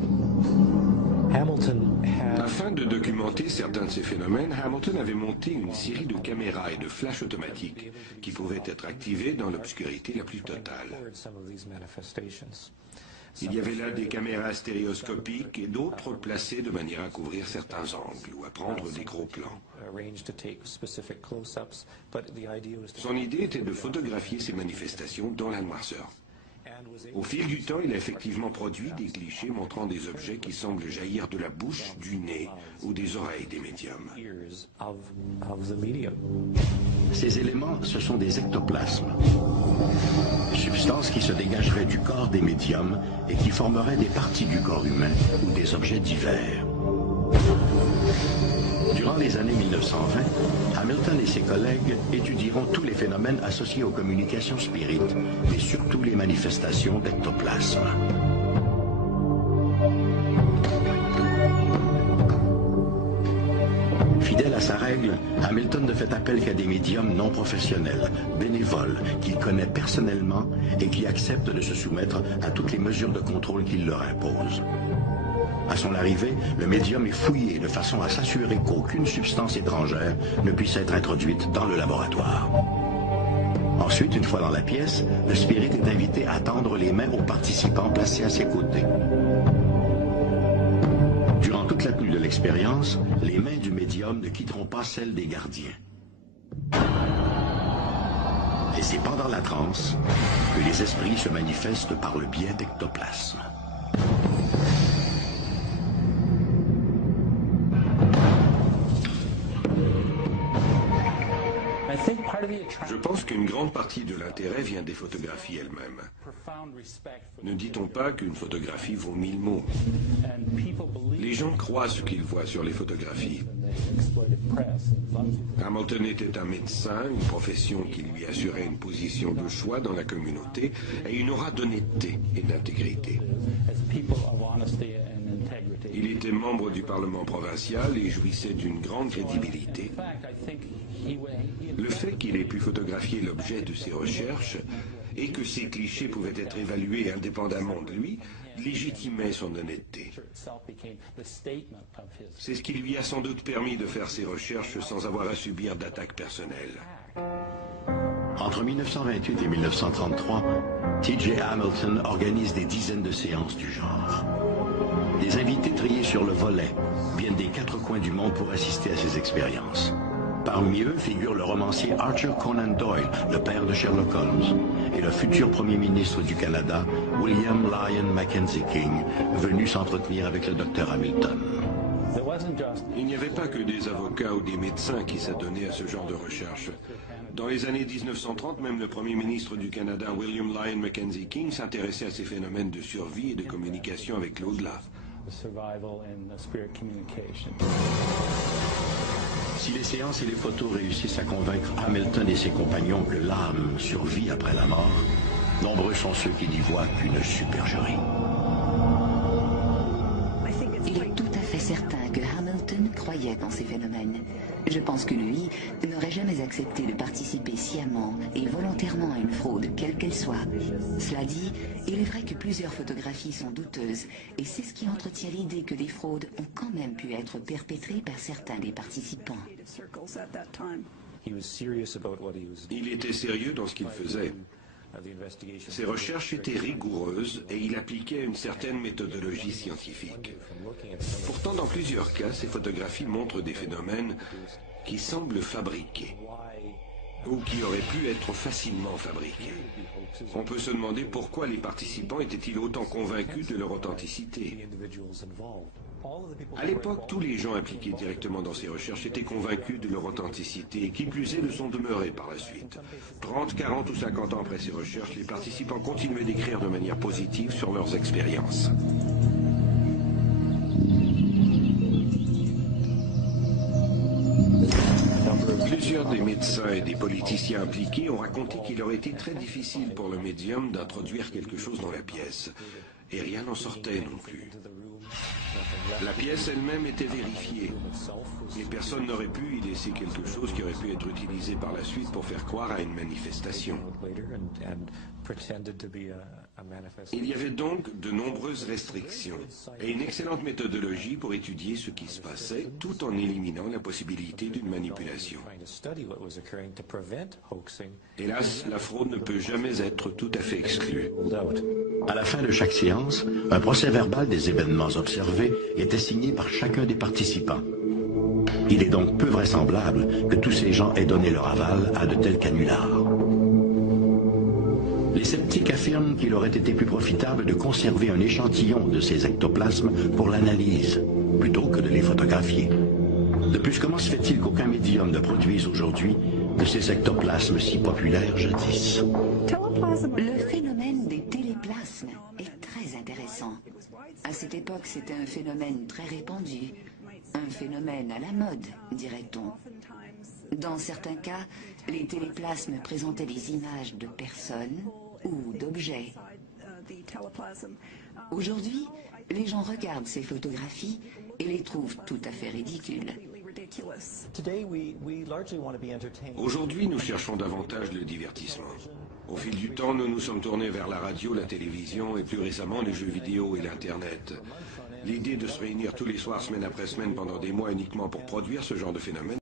Afin de documenter certains de ces phénomènes, Hamilton avait monté une série de caméras et de flashs automatiques qui pouvaient être activés dans l'obscurité la plus totale. Il y avait là des caméras stéréoscopiques et d'autres placées de manière à couvrir certains angles ou à prendre des gros plans. Son idée était de photographier ces manifestations dans la noirceur. Au fil du temps, il a effectivement produit des clichés montrant des objets qui semblent jaillir de la bouche, du nez ou des oreilles des médiums. Ces éléments, ce sont des ectoplasmes, substances qui se dégageraient du corps des médiums et qui formeraient des parties du corps humain ou des objets divers. Durant les années 1920, Hamilton et ses collègues étudieront tous les phénomènes associés aux communications spirites, mais surtout les manifestations d'ectoplasme. Fidèle à sa règle, Hamilton ne fait appel qu'à des médiums non professionnels, bénévoles, qu'il connaît personnellement et qui acceptent de se soumettre à toutes les mesures de contrôle qu'il leur impose. À son arrivée, le médium est fouillé de façon à s'assurer qu'aucune substance étrangère ne puisse être introduite dans le laboratoire. Ensuite, une fois dans la pièce, le spirit est invité à tendre les mains aux participants placés à ses côtés. Durant toute la tenue de l'expérience, les mains du médium ne quitteront pas celles des gardiens. Et c'est pendant la transe que les esprits se manifestent par le biais d'ectoplasmes. Je pense qu'une grande partie de l'intérêt vient des photographies elles-mêmes. Ne dit-on pas qu'une photographie vaut 1000 mots? Les gens croient ce qu'ils voient sur les photographies. Hamilton était un médecin, une profession qui lui assurait une position de choix dans la communauté et une aura d'honnêteté et d'intégrité. Il était membre du Parlement provincial et jouissait d'une grande crédibilité. Le fait qu'il ait pu photographier l'objet de ses recherches et que ces clichés pouvaient être évalués indépendamment de lui légitimait son honnêteté. C'est ce qui lui a sans doute permis de faire ses recherches sans avoir à subir d'attaques personnelles. Entre 1928 et 1933, T.J. Hamilton organise des dizaines de séances du genre. Des invités triés sur le volet viennent des 4 coins du monde pour assister à ces expériences. Parmi eux figure le romancier Arthur Conan Doyle, le père de Sherlock Holmes, et le futur premier ministre du Canada, William Lyon Mackenzie King, venu s'entretenir avec le docteur Hamilton. Il n'y avait pas que des avocats ou des médecins qui s'adonnaient à ce genre de recherche. Dans les années 1930, même le premier ministre du Canada, William Lyon Mackenzie King, s'intéressait à ces phénomènes de survie et de communication avec l'au-delà. Si les séances et les photos réussissent à convaincre Hamilton et ses compagnons que l'âme survit après la mort, nombreux sont ceux qui n'y voient qu'une supercherie. Il est tout à fait certain que Hamilton croyait en ces phénomènes. Je pense que lui n'aurait jamais accepté de participer sciemment et volontairement à une fraude, quelle qu'elle soit. Cela dit, il est vrai que plusieurs photographies sont douteuses, et c'est ce qui entretient l'idée que des fraudes ont quand même pu être perpétrées par certains des participants. Il était sérieux dans ce qu'il faisait. Ses recherches étaient rigoureuses et il appliquait une certaine méthodologie scientifique. Pourtant, dans plusieurs cas, ces photographies montrent des phénomènes qui semblent fabriqués ou qui auraient pu être facilement fabriqués. On peut se demander pourquoi les participants étaient-ils autant convaincus de leur authenticité. À l'époque, tous les gens impliqués directement dans ces recherches étaient convaincus de leur authenticité et qui plus est le sont demeurés par la suite. 30, 40 ou 50 ans après ces recherches, les participants continuaient d'écrire de manière positive sur leurs expériences. Plusieurs des médecins et des politiciens impliqués ont raconté qu'il aurait été très difficile pour le médium d'introduire quelque chose dans la pièce. Et rien n'en sortait non plus. La pièce elle-même était vérifiée. Et personne n'aurait pu y laisser quelque chose qui aurait pu être utilisé par la suite pour faire croire à une manifestation. Il y avait donc de nombreuses restrictions et une excellente méthodologie pour étudier ce qui se passait tout en éliminant la possibilité d'une manipulation. Hélas, la fraude ne peut jamais être tout à fait exclue. À la fin de chaque séance, un procès-verbal des événements observés était signé par chacun des participants. Il est donc peu vraisemblable que tous ces gens aient donné leur aval à de tels canulars. Les sceptiques affirment qu'il aurait été plus profitable de conserver un échantillon de ces ectoplasmes pour l'analyse, plutôt que de les photographier. De plus, comment se fait-il qu'aucun médium ne produise aujourd'hui de ces ectoplasmes si populaires jadis? Le phénomène des téléplasmes est très intéressant. À cette époque, c'était un phénomène très répandu, un phénomène à la mode, dirait-on. Dans certains cas, les téléplasmes présentaient des images de personnes ou d'objets. Aujourd'hui, les gens regardent ces photographies et les trouvent tout à fait ridicules. Aujourd'hui, nous cherchons davantage le divertissement. Au fil du temps, nous nous sommes tournés vers la radio, la télévision et plus récemment les jeux vidéo et l'Internet. L'idée de se réunir tous les soirs, semaine après semaine, pendant des mois uniquement pour produire ce genre de phénomène